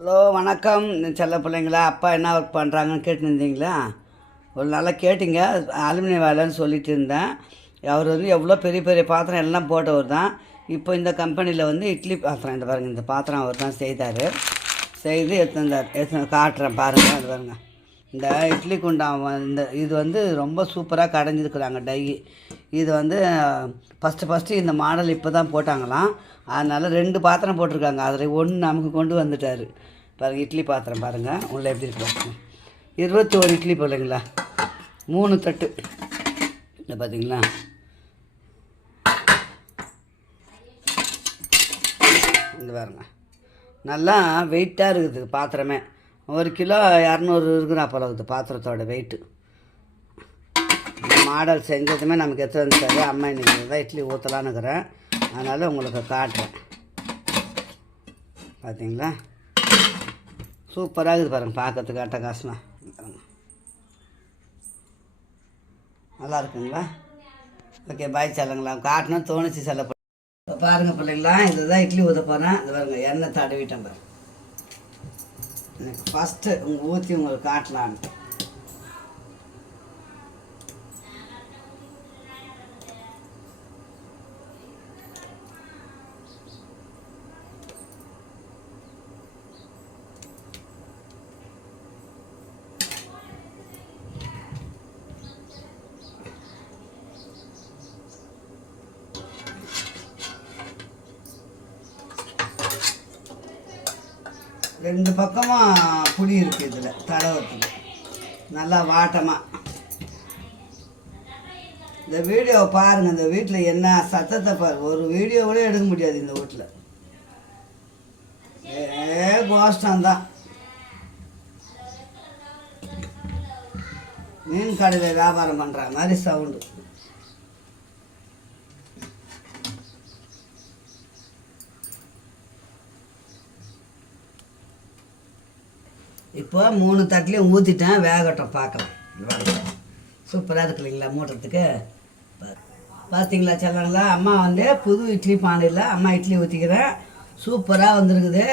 Hello வணக்கம் செல்ல பிள்ளைங்களா. அப்பா என்ன ஒர்க் பண்ணுறாங்கன்னு கேட்டுருந்தீங்களா? ஒரு நாளாக கேட்டிங்க. அலுமினிய வேலைன்னு சொல்லிட்டு இருந்தேன். அவர் எவ்வளோ பெரிய பெரிய பாத்திரம் எல்லாம் போட்டவர் தான். இப்போ இந்த கம்பெனியில் இட்லி பாத்திரம், இந்த பாருங்கள், இந்த பாத்திரம் அவர் தான் செய்தார். செய்து எடுத்து காட்டுறேன் பாருங்கள். அது பாருங்கள், இந்த இட்லி குண்டான் இது ரொம்ப சூப்பராக கடைஞ்சிருக்குறாங்க டை. இது ஃபஸ்ட்டு இந்த மாடல் இப்போ தான் போட்டாங்களாம். அதனால் 2 பாத்திரம் போட்டிருக்காங்க. அதில் ஒன்று நமக்கு கொண்டு வந்துட்டார் பாருங்கள். இட்லி பாத்திரம் பாருங்கள் உள்ளே எப்படி இருக்கு. 21 இட்லி போடுங்களா, 3 தட்டு. இந்த பார்த்தீங்களா, இந்த பாருங்க, நல்லா வெயிட்டாக இருக்குது பாத்திரமே. 1 கிலோ 200 இருக்கிறா போல இருக்குது பாத்திரத்தோட வெயிட்டு. மாடல் செஞ்சதுமே நமக்கு எடுத்து வந்துட்டாரு. அம்மா இன்றைக்கி தான் இட்லி ஊற்றலான்னு இருக்கிறேன். அதனால் உங்களுக்கு காட்டுறேன். பார்த்தீங்களா, சூப்பராக இருக்குது பாருங்கள், பார்க்கறதுக்கு அட்டகாசமாக. நல்லா இருக்குங்களா? ஓகே, பாய் செல்லுங்களா. காட்டணும் தோணுச்சு செல்ல. இப்போ பாருங்கள் பிள்ளைங்களா, இதுதான் இட்லி ஊற்ற போகிறேன். இது பாருங்கள், எண்ணெய் தடவிட்டேன் பாருங்கள். எனக்கு ஃபஸ்ட்டு ஊற்றி உங்களுக்கு காட்டலான்னு. ரெண்டு பக்கமும் புளி இருக்குது இதில் தடவத்துக்கு நல்லா வாட்டமாக. இந்த வீடியோவை பாருங்கள். இந்த வீட்டில் என்ன சத்தத்தை பாரு. ஒரு வீடியோ கூட எடுக்க முடியாது இந்த வீட்டில். கோஷ்டம்தான். மீன் கடையில் வியாபாரம் பண்ணுற மாதிரி சவுண்டு. இப்போ 3 தட்டிலையும் ஊற்றிட்டேன், வேகட்டும் பார்க்கலாம். சூப்பராக இருக்கு இல்லைங்களா மூட்டுறதுக்கு. பார்த்தீங்களா செல்லாங்களா, அம்மா புது இட்லி பானையில் அம்மா இட்லி ஊற்றிக்கிறேன். சூப்பராக வந்துருக்குது.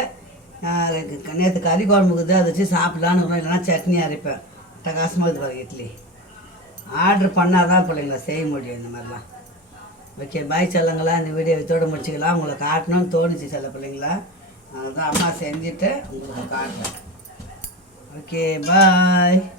நேற்று கறி குழம்புக்குது, அதை வச்சு சாப்பிட்லான்னு வரும். இல்லைனா சட்னி அரைப்பேன். அட்டகாசமாக இது பாருங்க இட்லி. ஆர்டர் பண்ணால் தான் பிள்ளைங்களா செய்ய முடியும் இந்த மாதிரிலாம். ஓகே, பாய் செல்லங்களா. இந்த வீடியோ இதோடு முடிச்சுக்கலாம். உங்களை காட்டணும்னு தோணுச்சு செல்ல பிள்ளைங்களா. அதனால தான் அம்மா செஞ்சுட்டு உங்களுக்கு காட்டுறேன். Okay, bye.